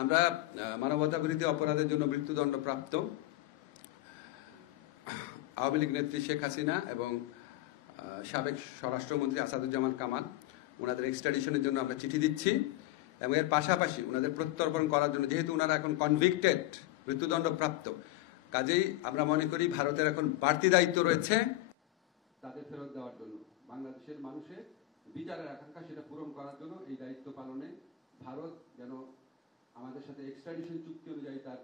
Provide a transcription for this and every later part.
আমরা মানবতা বিরোধী অপরাধের জন্য মৃত্যুদণ্ডপ্রাপ্ত আওয়ামী লীগ নেত্রী শেখ হাসিনা এবং সাবেক স্বরাষ্ট্রমন্ত্রী আসাদুজ্জামান কামাল ওনাদের এক্সট্রাডিশনের জন্য আমরা চিঠি দিচ্ছি এবং এর পাশাপাশি ওনাদের প্রত্যর্পণ করার জন্য, যেহেতু ওনারা এখন কনভিক্টেড মৃত্যুদণ্ডপ্রাপ্ত, কাজেই আমরা মনে করি ভারতের এখন বাড়তি দায়িত্ব রয়েছে তাদের ফেরত দেওয়ার জন্য। বাংলাদেশের মানুষের বিচারের আকাঙ্ক্ষা সেটা পূরণ করার জন্য এই দায়িত্ব পালনে ভারত যেন আমাদের সাথে এক্সট্রাডিশন চুক্তি অনুযায়ী তার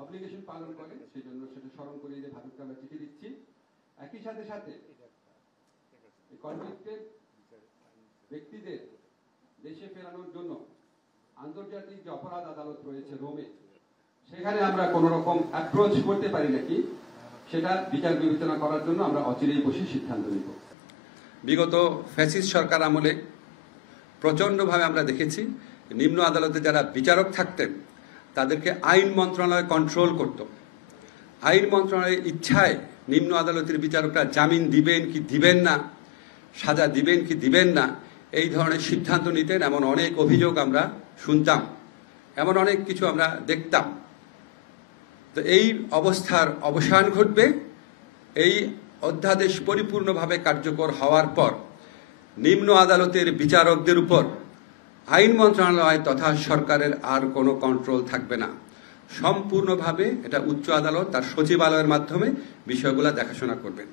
অব্লিগেশন পালন করে, সেই জন্য সেটা স্মরণ করিয়ে দিয়ে ভারতকে আমরা চিঠি দিচ্ছি। একই সাথে সাথে কনভিক্টেড ব্যক্তিদের দেশে ফেরানোর জন্য আন্তর্জাতিক যে অপরাধ আদালত রয়েছে রোমে, সেখানে আমরা কোন রকম অ্যাপ্রোচ করতে পারি নাকি সেটা বিচার বিবেচনা করার জন্য আমরা অচিরেই বসে সিদ্ধান্ত নিব। বিগত ফ্যাসিস্ট সরকার আমলে প্রচণ্ডভাবে আমরা দেখেছি নিম্ন আদালতে যারা বিচারক থাকতেন তাদেরকে আইন মন্ত্রণালয় কন্ট্রোল করত। আইন মন্ত্রণালয়ের ইচ্ছায় নিম্ন আদালতের বিচারকরা জামিন দিবেন কি দিবেন না, সাজা দিবেন কি দিবেন না, এই ধরনের সিদ্ধান্ত নিতেন। এমন অনেক অভিযোগ আমরা শুনতাম, এমন অনেক কিছু আমরা দেখতাম। তো এই অবস্থার অবসান ঘটবে এই অধ্যাদেশ পরিপূর্ণভাবে কার্যকর হওয়ার পর। নিম্ন আদালতের বিচারকদের উপর আইন মন্ত্রণালয় তথা সরকারের আর কোনো কন্ট্রোল থাকবে না। সম্পূর্ণভাবে এটা উচ্চ আদালত তার সচিবালয়ের মাধ্যমে বিষয়গুলো দেখাশোনা করবেন।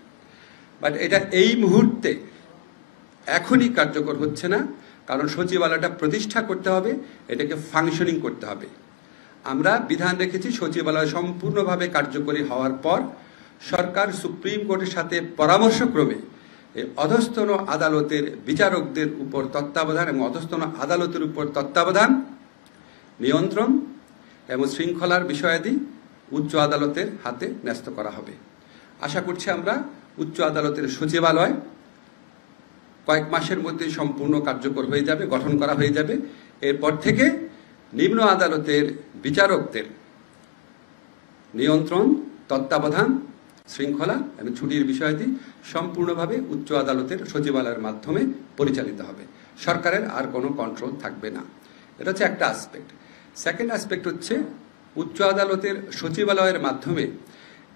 বাট এটা এই মুহূর্তে এখনই কার্যকর হচ্ছে না, কারণ সচিবালয়টা প্রতিষ্ঠা করতে হবে, এটাকে ফাংশনিং করতে হবে। আমরা বিধান রেখেছি সচিবালয় সম্পূর্ণভাবে কার্যকরী হওয়ার পর সরকার সুপ্রিম কোর্টের সাথে পরামর্শক্রমে এই অধস্তন আদালতের বিচারকদের উপর তত্ত্বাবধান এবং অধস্তন আদালতের উপর তত্ত্বাবধান, নিয়ন্ত্রণ এবং শৃঙ্খলার বিষয়াদি উচ্চ আদালতের হাতে ন্যস্ত করা হবে। আশা করছি আমরা উচ্চ আদালতের সচিবালয় কয়েক মাসের মধ্যে সম্পূর্ণ কার্যকর হয়ে যাবে, গঠন করা হয়ে যাবে। এরপর থেকে নিম্ন আদালতের বিচারকদের নিয়ন্ত্রণ, তত্ত্বাবধান, শৃঙ্খলা এবং ছুটির বিষয়াদি সম্পূর্ণভাবে উচ্চ আদালতের সচিবালয়ের মাধ্যমে পরিচালিত হবে। সরকারের আর কোনো কন্ট্রোল থাকবে না। এটা হচ্ছে একটা আসপেক্ট। সেকেন্ড আসপেক্ট হচ্ছে উচ্চ আদালতের সচিবালয়ের মাধ্যমে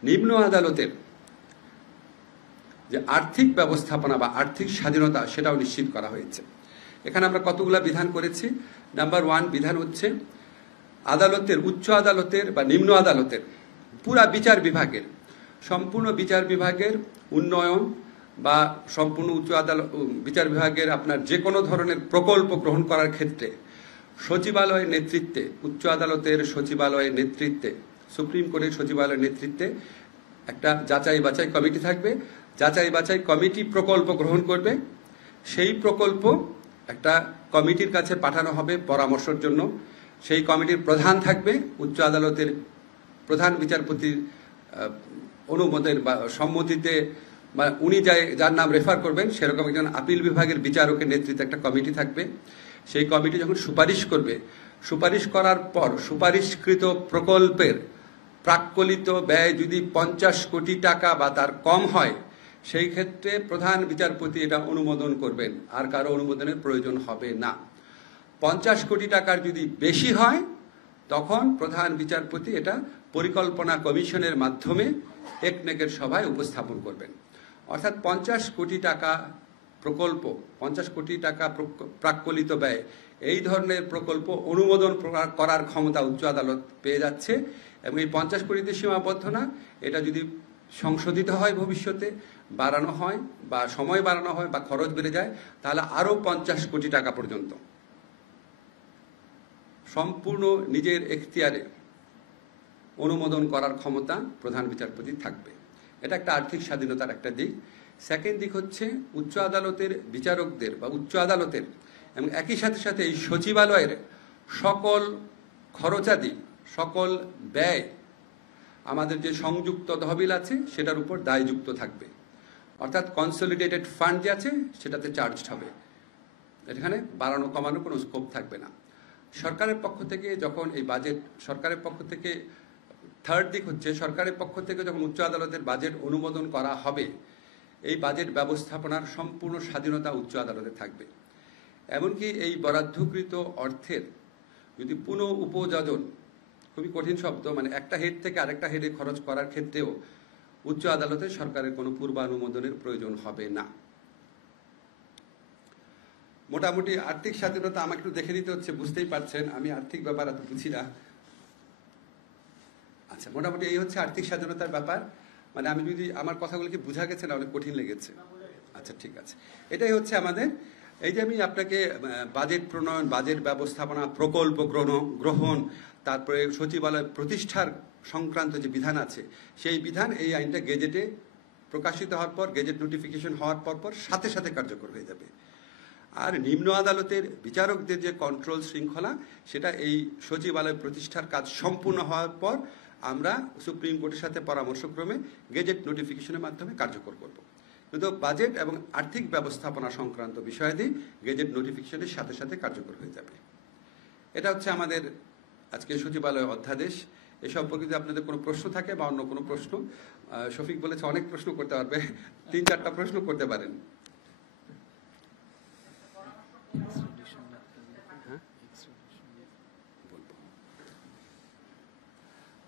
নিম্ন আদালতের যে আর্থিক ব্যবস্থাপনা বা আর্থিক স্বাধীনতা সেটাও নিশ্চিত করা হয়েছে। এখানে আমরা কতগুলো বিধান করেছি। নাম্বার 1 বিধান হচ্ছে আদালতের, উচ্চ আদালতের বা নিম্ন আদালতের পুরা বিচার বিভাগের, সম্পূর্ণ বিচার বিভাগের উন্নয়ন বা সম্পূর্ণ উচ্চ আদালত বিচার বিভাগের আপনার যে কোনো ধরনের প্রকল্প গ্রহণ করার ক্ষেত্রে সচিবালয়ের নেতৃত্বে, উচ্চ আদালতের সচিবালয়ের নেতৃত্বে, সুপ্রিম কোর্টের সচিবালয়ের নেতৃত্বে একটা যাচাই বাছাই কমিটি থাকবে। যাচাই বাছাই কমিটি প্রকল্প গ্রহণ করবে। সেই প্রকল্প একটা কমিটির কাছে পাঠানো হবে পরামর্শের জন্য। সেই কমিটির প্রধান থাকবে উচ্চ আদালতের প্রধান বিচারপতির অনুমোদন বা সম্মতিতে, বা উনি যার নাম রেফার করবেন সেরকম একজন আপিল বিভাগের বিচারকের নেতৃত্বে একটা কমিটি থাকবে। সেই কমিটি যখন সুপারিশ করবে, সুপারিশ করার পর সুপারিশকৃত প্রকল্পের প্রাক্কলিত ব্যয় যদি 50 কোটি টাকা বা তার কম হয়, সেই ক্ষেত্রে প্রধান বিচারপতি এটা অনুমোদন করবেন, আর কারো অনুমোদনের প্রয়োজন হবে না। 50 কোটি টাকার যদি বেশি হয় তখন প্রধান বিচারপতি এটা পরিকল্পনা কমিশনের মাধ্যমে একনেকের সভায় উপস্থাপন করবেন। অর্থাৎ 50 কোটি টাকা প্রকল্প, 50 কোটি টাকা প্রাক্কলিত ব্যয়, এই ধরনের প্রকল্প অনুমোদন করার ক্ষমতা উচ্চ আদালত পেয়ে যাচ্ছে। এবং এই 50 কোটিতে সীমাবদ্ধ না, এটা যদি সংশোধিত হয়, ভবিষ্যতে বাড়ানো হয় বা সময় বাড়ানো হয় বা খরচ বেড়ে যায়, তাহলে আরো 50 কোটি টাকা পর্যন্ত সম্পূর্ণ নিজের এখতিয়ারে অনুমোদন করার ক্ষমতা প্রধান বিচারপতি থাকবে। এটা একটা আর্থিক স্বাধীনতার একটা দিক। সেকেন্ড দিক হচ্ছে উচ্চ আদালতের বিচারকদের বা উচ্চ আদালতের এবং একই সাথে সাথে এই সচিবালয়ের সকল খরচাদি, সকল ব্যয় আমাদের যে সংযুক্ত তহবিল আছে সেটার উপর দায়যুক্ত থাকবে। অর্থাৎ কনসলিডেটেড ফান্ড যে আছে সেটাতে চার্জ হবে। এখানে বাড়ানো কমানো কোনো স্কোপ থাকবে না। সরকারের পক্ষ থেকে যখন এই বাজেট, সরকারের পক্ষ থেকে থার্ড দিক হচ্ছে সরকারের পক্ষ থেকে যখন উচ্চ আদালতের বাজেট অনুমোদন করা হবে, এই বাজেট ব্যবস্থাপনার সম্পূর্ণ স্বাধীনতা উচ্চ আদালতে থাকবে। এমনকি এই বরাদ্দকৃত অর্থের যদি পুনঃ উপযোজন, খুবই কঠিন শব্দ, মানে একটা হেড থেকে আরেকটা হেডে খরচ করার ক্ষেত্রেও উচ্চ আদালতে সরকারের কোনো পূর্বানুমোদনের প্রয়োজন হবে না। মোটামুটি আর্থিক স্বাধীনতা আমাকে একটু দেখে নিতে হচ্ছে, বুঝতেই পারছেন আমি আর্থিক ব্যাপার এত বুঝি না। আচ্ছা, মোটামুটি এই হচ্ছে আর্থিক স্বাধীনতার ব্যাপার। মানে আমি যদি আমার কথাগুলো কি বোঝা গেছে না অনেক কঠিন লেগেছে? আচ্ছা, ঠিক আছে। এটাই হচ্ছে আমাদের, এই যে আমি আপনাকে বাজেট প্রণয়ন, বাজেট ব্যবস্থাপনা, প্রকল্প গ্রহণ, তারপরে সচিবালয় প্রতিষ্ঠার সংক্রান্ত যে বিধান আছে, সেই বিধান এই আইনটা গেজেটে প্রকাশিত হওয়ার পর, গেজেট নোটিফিকেশন হওয়ার পর সাথে সাথে কার্যকর হয়ে যাবে। আর নিম্ন আদালতের বিচারকদের যে কন্ট্রোল শৃঙ্খলা, সেটা এই সচিবালয় প্রতিষ্ঠার কাজ সম্পূর্ণ হওয়ার পর আমরা সুপ্রিম কোর্টের সাথে পরামর্শক্রমে গেজেট নোটিফিকেশনের মাধ্যমে কার্যকর করব। কিন্তু বাজেট এবং আর্থিক ব্যবস্থাপনা সংক্রান্ত বিষয়াদি গেজেট নোটিফিকেশনের সাথে সাথে কার্যকর হয়ে যাবে। এটা হচ্ছে আমাদের আজকে সচিবালয় অধ্যাদেশ। এ সম্পর্কে যদি আপনাদের কোনো প্রশ্ন থাকে বা অন্য কোনো প্রশ্ন, শফিক বলেছে অনেক প্রশ্ন করতে পারবে, 3-4টা প্রশ্ন করতে পারেন।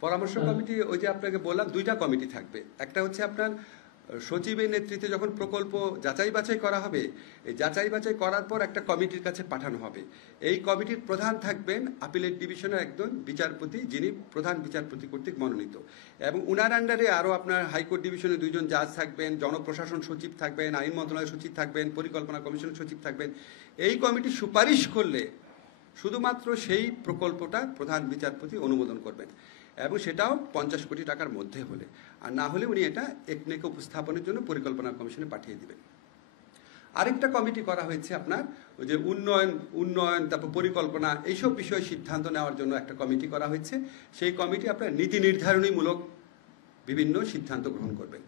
পরামর্শ কমিটি, ওই যে আপনাকে বললাম 2টা কমিটি থাকবে। একটা হচ্ছে আপনার সচিবের নেতৃত্বে যখন প্রকল্প যাচাই বাছাই করা হবে, এই যাচাই বাছাই করার পর একটা কমিটির কাছে পাঠানো হবে। এই কমিটির প্রধান থাকবেন আপিলেট ডিভিশনের একজন বিচারপতি, যিনি প্রধান বিচারপতি কর্তৃক মনোনীত, এবং উনার আন্ডারে আরও আপনার হাইকোর্ট ডিভিশনের 2জন জাজ থাকবেন, জনপ্রশাসন সচিব থাকবেন, আইন মন্ত্রণালয় সচিব থাকবেন, পরিকল্পনা কমিশনের সচিব থাকবেন। এই কমিটি সুপারিশ করলে শুধুমাত্র সেই প্রকল্পটা প্রধান বিচারপতি অনুমোদন করবেন, এবং সেটাও 50 কোটি টাকার মধ্যে হলে, আর না হলে উনি এটা একনেকে উপস্থাপনের জন্য পরিকল্পনা কমিশনে পাঠিয়ে দিবেন। আরেকটা কমিটি করা হয়েছে আপনার, ওই যে উন্নয়ন তারপর পরিকল্পনা, এইসব বিষয়ে সিদ্ধান্ত নেওয়ার জন্য একটা কমিটি করা হয়েছে। সেই কমিটি আপনার নীতি নির্ধারণীমূলক বিভিন্ন সিদ্ধান্ত গ্রহণ করবেন।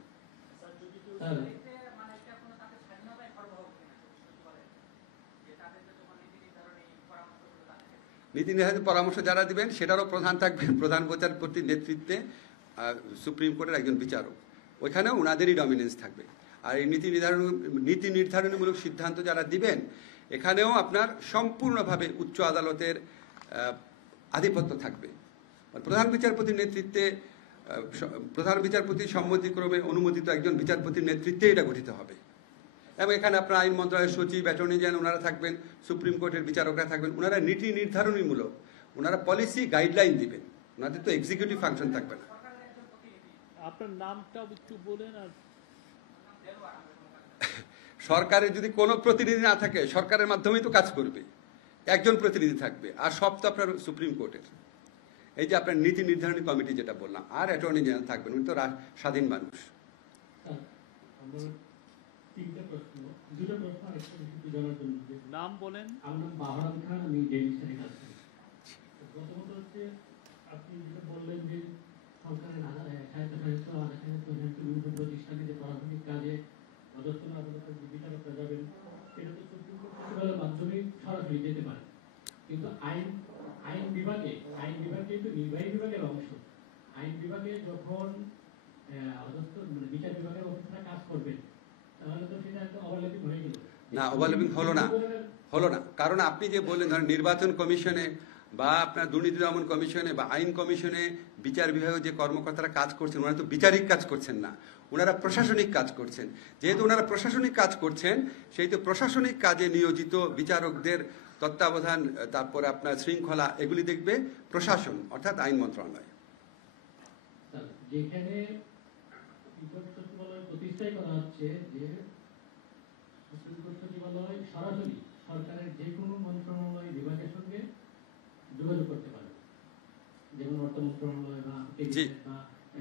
নীতি নির্ধারণী পরামর্শ যারা দিবেন সেটারও প্রধান থাকবেন প্রধান বিচারপতির নেতৃত্বে সুপ্রিম কোর্টের একজন বিচারক, ওইখানেও ওনাদেরই ডমিনেন্স থাকবে। আর এই নীতি নির্ধারণীমূলক সিদ্ধান্ত যারা দিবেন, এখানেও আপনার সম্পূর্ণভাবে উচ্চ আদালতের আধিপত্য থাকবে। প্রধান বিচারপতির নেতৃত্বে, প্রধান বিচারপতির সম্মতিক্রমে অনুমোদিত একজন বিচারপতির নেতৃত্বে এটা গঠিত হবে। এবং এখানে আপনার আইন মন্ত্রণালয়ের সচিব, অ্যাটর্নি জেনারেল ওনারা থাকবেন, সুপ্রিম কোর্টের বিচারকরা থাকবেন। ওনারা নীতি নির্ধারণীমূলক, ওনারা পলিসি গাইডলাইন দিবেন, ওনাদের তো এক্সিকিউটিভ ফাংশন থাকবে না। আপনার নামটা একটু বলেন। আর সরকারের যদি কোনো প্রতিনিধি না থাকে, সরকারের মাধ্যমেই তো কাজ করবে, একজন প্রতিনিধি থাকবে, আর সব তো আপনার সুপ্রিম কোর্টের। এই যে আপনার নীতি নির্ধারণী কমিটি যেটা বললাম, আর অ্যাটর্নি জেনারেল থাকবেন, উনি তো স্বাধীন মানুষ। নাম বলেন। আমার নাম বাহরাম খান, আমি ডেইলি স্টাডিজ আছি। প্রথমত হচ্ছে আপনি যেটা বললেন যে সরকারের বিভিন্ন প্রতিষ্ঠানে যে প্রশাসনিক কাজে অধস্তন আদালতের বিচারকরা যাবেন, এটা তো সুপ্রিম কোর্ট সচিবালয়ের মাধ্যমে সরাসরি যেতে পারে। কিন্তু আইন বিভাগে কিন্তু নির্বাহী বিভাগের অংশ। আইন বিভাগে যখন বিচার বিভাগের অফিসাররা কাজ করবেন, তাহলে তো সেটা একটা ওভারল্যাপিং হয়ে গেল। না, ওভারল্যাপিং হলো না, কারণ আপনি যে বললেন ধরেন নির্বাচন কমিশনে বা আপনার দুর্নীতি দমন কমিশনে বা আইন কমিশনে বিচার বিভাগে যে কর্মকর্তারা কাজ করছেন, ওনারা তো বিচারিক কাজ করছেন না, ওনারা প্রশাসনিক কাজ করছেন। যেহেতু ওনারা প্রশাসনিক কাজ করছেন, সেই তো প্রশাসনিক কাজে নিয়োজিত বিচারকদের তত্ত্বাবধান, তারপরে আপনার শৃঙ্খলা, এগুলি দেখবে প্রশাসন, অর্থাৎ আইন মন্ত্রণালয়। যেখানে সচিবালয় প্রতিষ্ঠাই করা হচ্ছে, যে সচিবালয় সরাসরি সরকারের যে কোনো মন্ত্রণালয় বিভাগের সঙ্গে যোগাযোগ করতে পারে, যেমন অর্থ মন্ত্রণালয় বা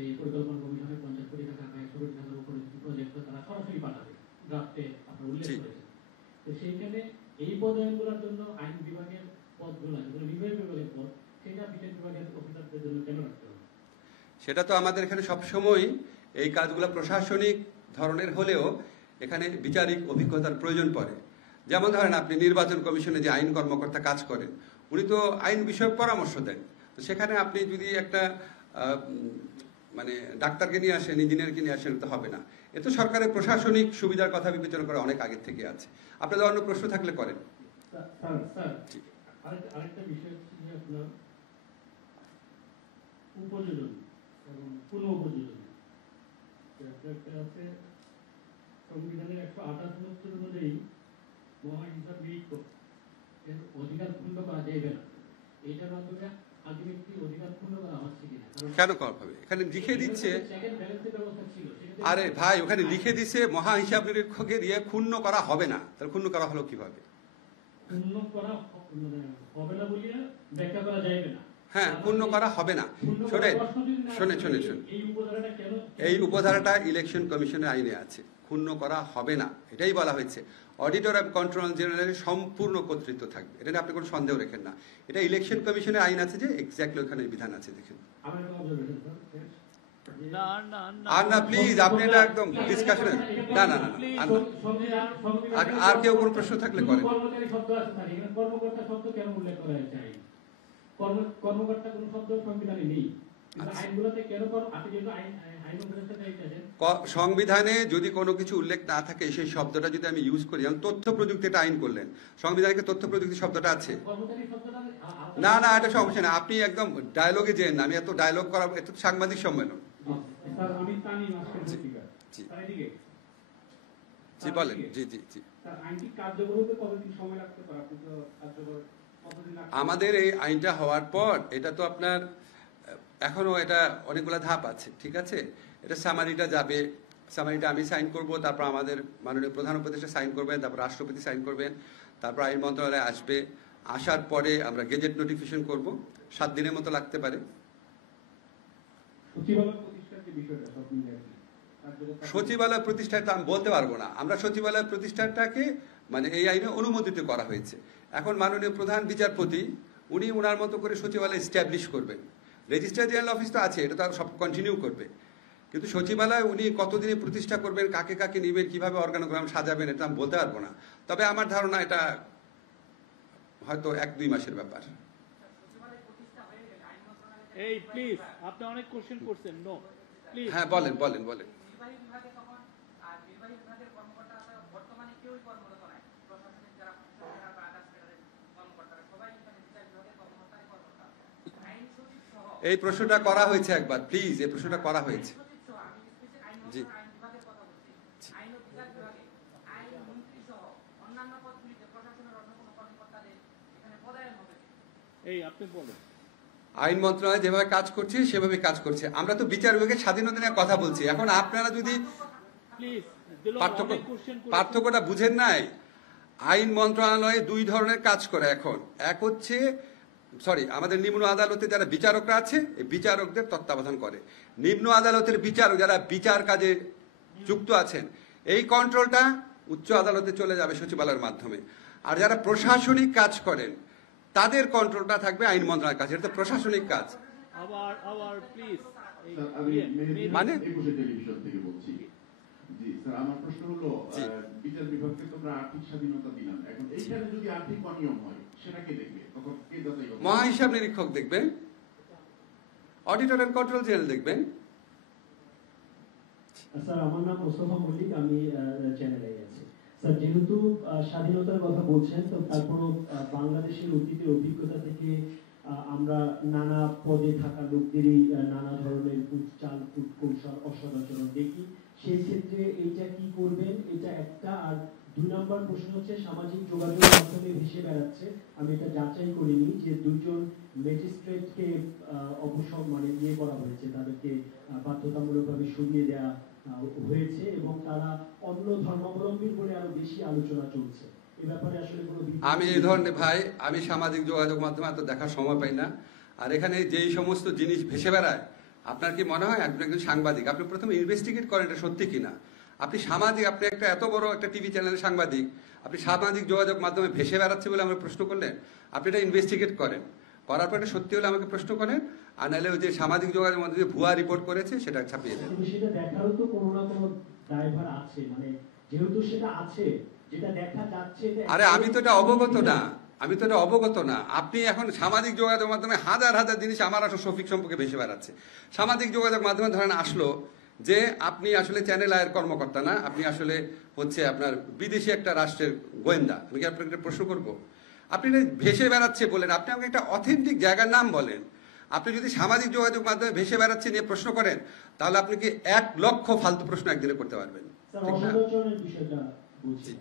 এই পরিকল্পনা কমিশনে 50 কোটি টাকা বা 100 কোটি টাকার উপরে প্রজেক্ট তারা সরাসরি পাঠাবে, ড্রাফটে আপনার উল্লেখ করেছে। তো সেইখানে এই পদায়নগুলোর জন্য আইন বিভাগের পদগুলো, যেগুলো নির্বাহী বিভাগের পদ, সেটা বিচার বিভাগের অফিসারদের জন্য কেন রাখতে হবে? সেটা তো আমাদের এখানে সবসময় এই কাজগুলো প্রশাসনিক ধরনের হলেও এখানে বিচারিক অভিজ্ঞতার প্রয়োজন পড়ে। যেমন ধরেন আপনি নির্বাচন কমিশনে যে আইন কর্মকর্তা কাজ করেন, উনি তো আইন বিষয়ক পরামর্শ দেন। তো সেখানে আপনি যদি একটা মানে ডাক্তারকে নিয়ে আসেন, ইঞ্জিনিয়ারকে নিয়ে আসেন, তো হবে না। এ তো সরকারের প্রশাসনিক সুবিধার কথা বিবেচনা করে অনেক আগে থেকে আছে। আপনাদের অন্য প্রশ্ন থাকলে করেন। আরেকটা বিষয় হচ্ছে যে আপনার উপযোজন এবং পুনঃ উপযোজন একটা আছে সংবিধানের 158 অনুযায়ী মহা হিসাব নিরীক্ষক এর অধিকার ক্ষুণ্ণ করা যাবে না। এইটার মাধ্যমে আলটিমেটলি অধিকার ক্ষুণ্ণ করা হচ্ছে কিনা? কেন করা হবে? এখানে লিখে দিচ্ছে, সেকেন্ড ব্যালেন্সের ব্যবস্থা ছিল। আরে ভাই ওখানে লিখে দিচ্ছে মহা হিসাব নিরীক্ষকের ক্ষুণ্ণ করা হবে না। তাহলে ক্ষুণ্ণ করা হলো কিভাবে? ক্ষুণ্ণ করা হবে না বলিয়ে ব্যাখ্যা করা যাবে না। হ্যাঁ, ক্ষুণ্ণ করা হবে না। শোনেন এই উপধারাটা ইলেকশন কমিশনের আইনে আছে, ক্ষুণ্ণ করা হবে না, এটাই বলা হয়েছে। অডিটর অ্যান্ড কন্ট্রোলার জেনারেলের সম্পূর্ণ কর্তৃত্ব থাকবে, এটা নিয়ে আপনি কোনো সন্দেহ রেখেন না। এটা ইলেকশন কমিশনের আইন আছে, যে এক্স্যাক্টলি ওখানে বিধান আছে, দেখেন। আর না প্লিজ, আপনি এটা একদম ডিসকাশনে না না না আর কেউ কোনো প্রশ্ন থাকলে করেন। কর্মচারী শব্দ আছে স্যার, এখানে কর্মকর্তা শব্দ কেন উল্লেখ করা হয়েছে? কর্মকর্তা কোনো শব্দ সংবিধানে নেই, কিন্তু আইনগুলোতে কেন আপনি যেহেতু আইন উপদেষ্টা চাইতেছেন, সংবিধানে যদি কোনো কিছু উল্লেখ না থাকে সেই শব্দটা যদি আমি ইউজ করি, যেমন তথ্য প্রযুক্তি, এটা আইন করলেন, সংবিধানে তথ্য প্রযুক্তি শব্দটা আছে? কর্মচারী শব্দটা না না, এটা সমস্যা না, আপনি একদম ডায়লগে যেন না, আমি এত ডায়লগ করা, এত সাংবাদিক সম্মেলন। স্যার আমি তানিম আজকের পত্রিকা স্যার এদিকে জি বলেন। জি জি জি স্যার, আইনটি কার্যকর হতে কতদিন সময় লাগতে পারে? আপনি তো কার্যকর কতদিন লাগতে? আমাদের এই আইনটা হওয়ার পর এটা তো আপনার এখনো এটা অনেকগুলো ধাপ আছে, ঠিক আছে? এটা সামারিটা যাবে, সামারিটা আমি সাইন করব, তারপর আমাদের মাননীয় প্রধান উপদেষ্টা সাইন করবেন, তারপর রাষ্ট্রপতি সাইন করবেন, তারপর আইন মন্ত্রণালয়ে আসবে, আসার পরে আমরা গেজেট নোটিফিকেশন করব, 7 দিনের মতো লাগতে পারে। সচিবালয় প্রতিষ্ঠাটা আমি বলতে পারবো না, আমরা সচিবালয় প্রতিষ্ঠানটাকে মানে এই আইনে অনুমোদিত করা হয়েছে। এখন মাননীয় প্রধান বিচারপতি উনি ওনার মতো করে সচিবালয় এস্টাবলিশ করবেন। রেজিস্ট্রার জেনারেল অফিস তো আছে, এটা তো সব কন্টিনিউ করবে, কিন্তু সচিবালয় উনি কতদিনে প্রতিষ্ঠা করবেন, কাকে কাকে নেবেন, কিভাবে অর্গানোগ্রাম সাজাবেন, এটা আমি বলতে পারবো না। তবে আমার ধারণা এটা হয়তো 1-2 মাসের ব্যাপার। এই প্লিজ, আপনি অনেক কোশ্চেন করছেন, নো প্লিজ। হ্যাঁ বলেন বলেন বলেন। এই প্রশ্নটা করা হয়েছে একবার, প্লিজ, এই প্রশ্নটা করা হয়েছে। জি এই আপনি বলেন। আইন মন্ত্রণালয় যেভাবে কাজ করছে সেভাবে কাজ করছে। আমরা তো বিচার বিভাগের স্বাধীনতা নিয়ে কথা বলছি। এখন আপনারা যদি পার্থক্যটা বুঝেন নাই, আইন মন্ত্রণালয়ে 2 ধরনের কাজ করে এখন। এক হচ্ছে আমাদের নিম্ন আদালতে যারা বিচারকরা আছে, এই বিচারকদের তত্ত্বাবধান করে। নিম্ন আদালতের বিচারক যারা বিচার কাজে যুক্ত আছেন, এই কন্ট্রোলটা উচ্চ আদালতে চলে যাবে সচিবালয়ের মাধ্যমে। আর যারা প্রশাসনিক কাজ করেন তাদের কন্ট্রোলটা থাকবে আইন মন্ত্রণালয়ের কাছে। এটা তো প্রশাসনিক কাজ। আবার প্লিজ, মানে টেলিভিশন থেকে বলছি। জি স্যার, আমার প্রশ্ন হলো, বিচার বিভাগকে তোমরা আর্থিক স্বাধীনতা দিলাম, এখন এইখানে যদি আর্থিক অনিয়ম হয় সেটা কে দেখবে? তখন কে যাচাই করবে? মহা হিসাব নিরীক্ষক দেখবেন, অডিটর এন্ড কন্ট্রোল জেনারেল দেখবেন। স্যার আমার নাম মোস্তফা মল্লিক, আমি চ্যানেলে আছি। স্যার যেহেতু স্বাধীনতার কথা বলছেন, তো তারপরও বাংলাদেশের অতীতের অভিজ্ঞতা থেকে আমরা নানা পদে থাকা লোকদেরই নানা ধরনের চাল কৌশল অসদাচরণ দেখি। সেই ক্ষেত্রে এইটা কি করবেন, এটা একটা। আর 2 নম্বর প্রশ্ন হচ্ছে, সামাজিক যোগাযোগ মাধ্যমে ভেসে বেড়াচ্ছে, আমি এটা যাচাই করিনি, যে 2 জন ম্যাজিস্ট্রেটকে মানে ইয়ে করা হয়েছে, তাদেরকে বাধ্যতামূলকভাবে সরিয়ে দেওয়া হয়েছে এবং তারা অন্য ধর্মাবলম্বী বলে আরো বেশি আলোচনা চলছে। এই ব্যাপারে আসলে কোনো আমি এই ধরনের ভাই, আমি সামাজিক যোগাযোগ মাধ্যমে এত দেখার সময় পাই না। আর এখানে যেই সমস্ত জিনিস ভেসে বেড়ায়, আপনার কি মনে হয় একজন সাংবাদিক, আপনি প্রথমে ইনভেস্টিগেট করেন এটা সত্যি কিনা। আপনি সামাজিক, আপনি একটা এত বড় একটা টিভি চ্যানেলের সাংবাদিক, আপনি সামাজিক যোগাযোগ মাধ্যমে ভেসে বেড়াচ্ছে বলে আমরা প্রশ্ন করলেন, আপনি এটা ইনভেস্টিগেট করেন, করার পরে সত্যি হলে আমাকে প্রশ্ন করেন, আর নাহলে ওই যে সামাজিক যোগাযোগের মধ্যে যে ভুয়া রিপোর্ট করেছে সেটা ছাপিয়ে দেন। সেটা দেখারও তো কোনো না কোনো দায়ভার আছে, মানে যেহেতু সেটা আছে, যেটা দেখা যাচ্ছে। আরে আমি তো এটা অবগত না, আপনি এখন সামাজিক যোগাযোগ মাধ্যমে হাজার হাজার জিনিস আমার আসলে শফিক সম্পর্কে ভেসে বেড়াচ্ছে। সামাজিক যোগাযোগ মাধ্যমে ধরেন আসলো যে আপনি আসলে চ্যানেল আয়ের কর্মকর্তা না, আপনি আসলে হচ্ছে আপনার বিদেশি একটা রাষ্ট্রের গোয়েন্দা। আমি কি আপনাকে প্রশ্ন করবো? আপনি না ভেসে বেড়াচ্ছে বলেন, আপনি আমাকে একটা অথেন্টিক জায়গার নাম বলেন। আপনি যদি সামাজিক যোগাযোগ মাধ্যমে ভেসে বেড়াচ্ছে নিয়ে প্রশ্ন করেন, তাহলে আপনি কি 1 লক্ষ ফালতু প্রশ্ন একদিনে করতে পারবেন। স্যার ঠিক না? অসদাচরণের বিষয়টা বলছি।